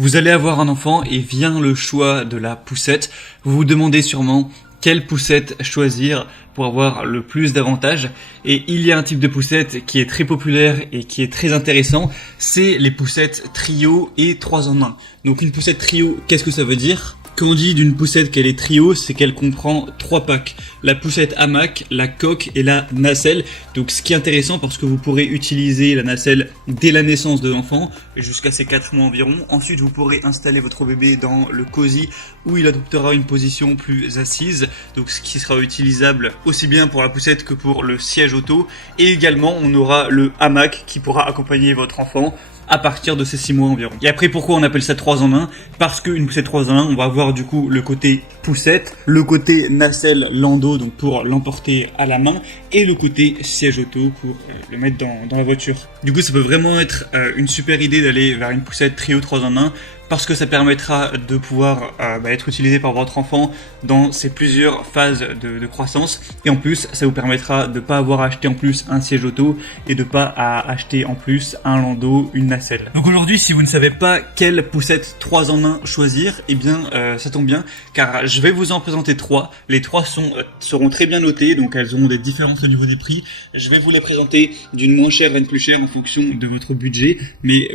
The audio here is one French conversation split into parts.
Vous allez avoir un enfant et vient le choix de la poussette. Vous vous demandez sûrement quelle poussette choisir pour avoir le plus d'avantages. Et il y a un type de poussette qui est très populaire et qui est très intéressant, c'est les poussettes trio et 3 en 1. Donc une poussette trio, qu'est-ce que ça veut dire ? Quand on dit d'une poussette qu'elle est trio, c'est qu'elle comprend 3 packs. La poussette hamac, la coque et la nacelle. Donc ce qui est intéressant parce que vous pourrez utiliser la nacelle dès la naissance de l'enfant, jusqu'à ses 4 mois environ. Ensuite, vous pourrez installer votre bébé dans le cosy où il adoptera une position plus assise. Donc ce qui sera utilisable aussi bien pour la poussette que pour le siège auto. Et également, on aura le hamac qui pourra accompagner votre enfant à partir de ses 6 mois environ. Et après, pourquoi on appelle ça 3 en 1 ? Parce qu'une poussette 3 en 1, on va avoir du coup le côté poussette, le côté nacelle landau, donc pour l'emporter à la main, et le côté siège auto pour le mettre dans la voiture. Du coup, ça peut vraiment être une super idée d'aller vers une poussette trio 3 en 1, parce que ça permettra de pouvoir être utilisé par votre enfant dans ses plusieurs phases de croissance. Et en plus, ça vous permettra de ne pas avoir à acheter en plus un siège auto et de pas à acheter en plus un landau, une nacelle. Donc aujourd'hui, si vous ne savez pas quelle poussette 3 en 1 choisir, eh bien ça tombe bien, car je vais vous en présenter 3. Les 3 seront très bien notées, donc elles auront des différences au niveau des prix. Je vais vous les présenter d'une moins chère à une plus chère en fonction de votre budget, mais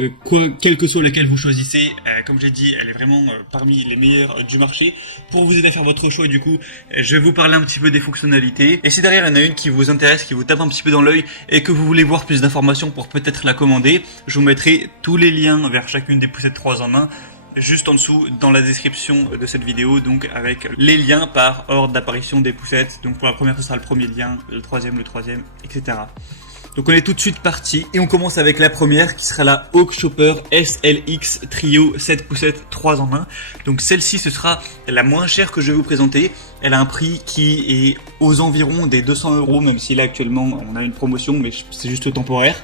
quelle que soit laquelle vous choisissez, comme je l'ai dit, elle est vraiment parmi les meilleures du marché. Pour vous aider à faire votre choix, du coup, je vais vous parler un petit peu des fonctionnalités. Et si derrière il y en a une qui vous intéresse, qui vous tape un petit peu dans l'œil et que vous voulez voir plus d'informations pour peut-être la commander, je vous mettrai tous les liens vers chacune des poussettes 3 en 1 juste en dessous dans la description de cette vidéo, donc avec les liens par ordre d'apparition des poussettes. Donc pour la première, ce sera le premier lien, le troisième, etc. Donc on est tout de suite parti et on commence avec la première qui sera la Hawk Chopper SLX Trio 7 poussettes 3 en 1. Donc celle-ci, ce sera la moins chère que je vais vous présenter. Elle a un prix qui est aux environs des 200 €, même si là actuellement on a une promotion, mais c'est juste temporaire.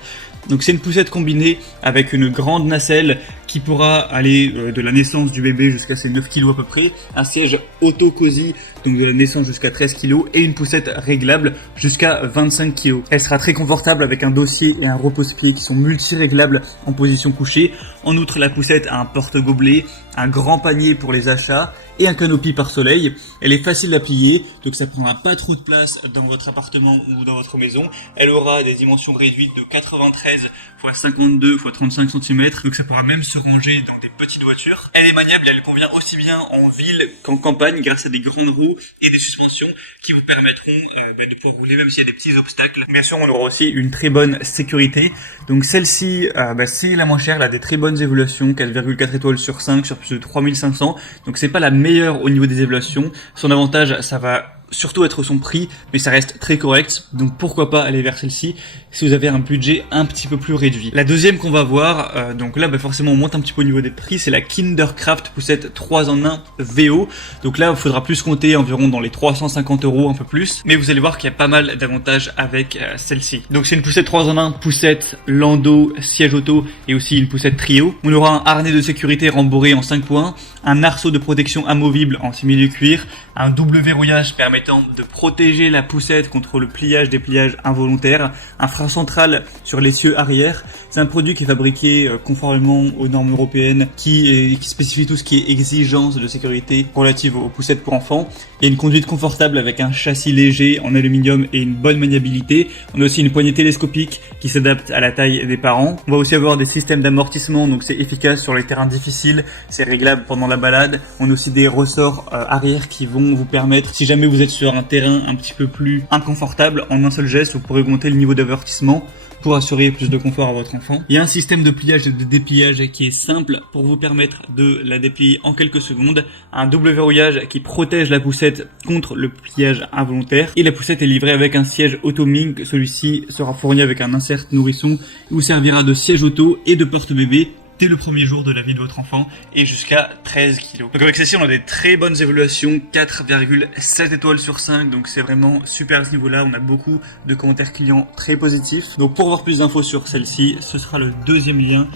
Donc c'est une poussette combinée avec une grande nacelle qui pourra aller de la naissance du bébé jusqu'à ses 9 kg à peu près, un siège auto-cosy, donc de la naissance jusqu'à 13 kg, et une poussette réglable jusqu'à 25 kg. Elle sera très confortable avec un dossier et un repose-pied qui sont multi-réglables en position couchée. En outre, la poussette a un porte-gobelet, un grand panier pour les achats et un canopy par soleil. Elle est facile à plier, donc ça prendra pas trop de place dans votre appartement ou dans votre maison. Elle aura des dimensions réduites de 93 x 52 x 35 cm, donc ça pourra même se ranger dans des petites voitures. Elle est maniable et elle convient aussi bien en ville qu'en campagne grâce à des grandes roues et des suspensions qui vous permettront de pouvoir rouler même s'il y a des petits obstacles. Bien sûr, on aura aussi une très bonne sécurité. Donc celle-ci, c'est la moins chère, elle a des très bonnes évaluations, 4,4 étoiles sur 5 sur plus de 3500. Donc c'est pas la meilleure au niveau des évaluations. Son avantage, ça va surtout être son prix, mais ça reste très correct, donc pourquoi pas aller vers celle-ci si vous avez un budget un petit peu plus réduit. La deuxième qu'on va voir, donc là forcément on monte un petit peu au niveau des prix, c'est la Kindercraft poussette 3 en 1 VO. Donc là il faudra plus compter environ dans les 350 €, un peu plus, mais vous allez voir qu'il y a pas mal d'avantages avec celle-ci. Donc c'est une poussette 3 en 1, poussette, landau, siège auto et aussi une poussette trio. On aura un harnais de sécurité rembourré en 5 points, un arceau de protection amovible en simili-cuir, un double verrouillage permettant de protéger la poussette contre le pliage, dépliage involontaire, un frein central sur l'essieu arrière. C'est un produit qui est fabriqué conformément aux normes européennes qui spécifie tout ce qui est exigence de sécurité relative aux poussettes pour enfants. Il y a une conduite confortable avec un châssis léger en aluminium et une bonne maniabilité. On a aussi une poignée télescopique qui s'adapte à la taille des parents. On va aussi avoir des systèmes d'amortissement, donc c'est efficace sur les terrains difficiles, c'est réglable pendant la balade. On a aussi des ressorts arrière qui vont vous permettre, si jamais vous êtes sur un terrain un petit peu plus inconfortable, en un seul geste, vous pourrez augmenter le niveau d'avertissement pour assurer plus de confort à votre enfant. Il y a un système de pliage et de dépliage qui est simple pour vous permettre de la déplier en quelques secondes. Un double verrouillage qui protège la poussette contre le pliage involontaire. Et la poussette est livrée avec un siège auto-ming. Celui-ci sera fourni avec un insert nourrisson. Il vous servira de siège auto et de porte-bébé dès le premier jour de la vie de votre enfant et jusqu'à 13 kg. Donc avec celle-ci, on a des très bonnes évaluations, 4,7 étoiles sur 5, donc c'est vraiment super à ce niveau-là. On a beaucoup de commentaires clients très positifs. Donc pour voir plus d'infos sur celle-ci, ce sera le deuxième lien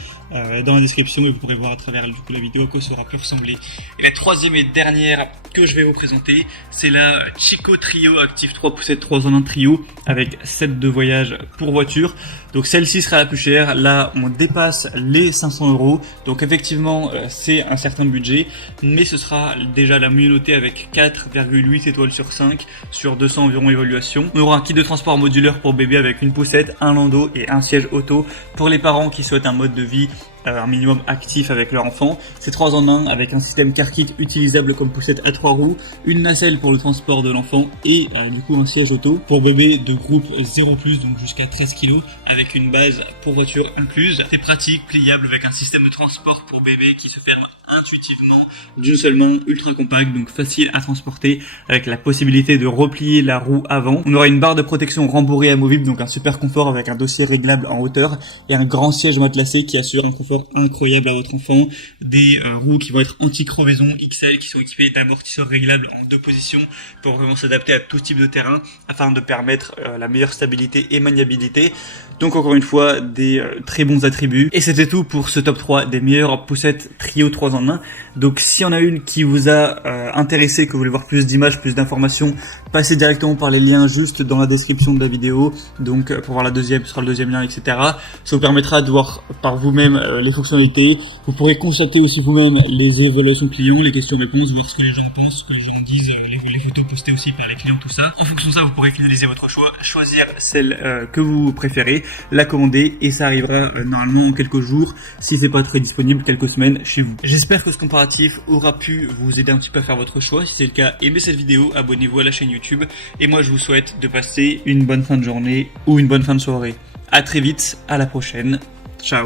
dans la description et vous pourrez voir à travers du coup la vidéo à quoi ça aura pu ressembler. Et la troisième et dernière que je vais vous présenter, c'est la Chico Trio Active 3 poussettes 3 en 1 trio avec set de voyage pour voiture. Donc celle-ci sera la plus chère. Là, on dépasse les 500 €. Donc effectivement, c'est un certain budget, mais ce sera déjà la mieux notée avec 4,8 étoiles sur 5 sur 200 environ évaluations. On aura un kit de transport modulaire pour bébé avec une poussette, un landau et un siège auto pour les parents qui souhaitent un mode de vie un minimum actif avec leur enfant. C'est 3 en 1 avec un système car kit utilisable comme poussette à 3 roues, une nacelle pour le transport de l'enfant et du coup un siège auto pour bébé de groupe 0+, donc jusqu'à 13 kg avec une base pour voiture incluse. C'est pratique, pliable avec un système de transport pour bébé qui se ferme intuitivement d'une seule main, ultra compact, donc facile à transporter avec la possibilité de replier la roue avant. On aura une barre de protection rembourrée amovible, donc un super confort avec un dossier réglable en hauteur et un grand siège matelassé qui assure un confort incroyable à votre enfant. Des roues qui vont être anti-crevaison XL qui sont équipées d'amortisseurs réglables en 2 positions pour vraiment s'adapter à tout type de terrain afin de permettre la meilleure stabilité et maniabilité. Donc encore une fois, des très bons attributs. Et c'était tout pour ce top 3 des meilleures poussettes trio 3 en 1. Donc si on a une qui vous a intéressé, que vous voulez voir plus d'images, plus d'informations, passez directement par les liens juste dans la description de la vidéo. Donc pour voir la deuxième, ce sera le deuxième lien, etc. Ça vous permettra de voir par vous-même les fonctionnalités. Vous pourrez constater aussi vous-même les évaluations clients, les questions-réponses, voir ce que les gens pensent, ce que les gens disent, les photos postées aussi par les clients, tout ça. En fonction de ça, vous pourrez finaliser votre choix, choisir celle que vous préférez, la commander et ça arrivera normalement en quelques jours, si c'est pas très disponible, quelques semaines chez vous. J'espère que ce comparatif aura pu vous aider un petit peu à faire votre choix. Si c'est le cas, aimez cette vidéo, abonnez-vous à la chaîne YouTube et moi je vous souhaite de passer une bonne fin de journée ou une bonne fin de soirée. À très vite, à la prochaine.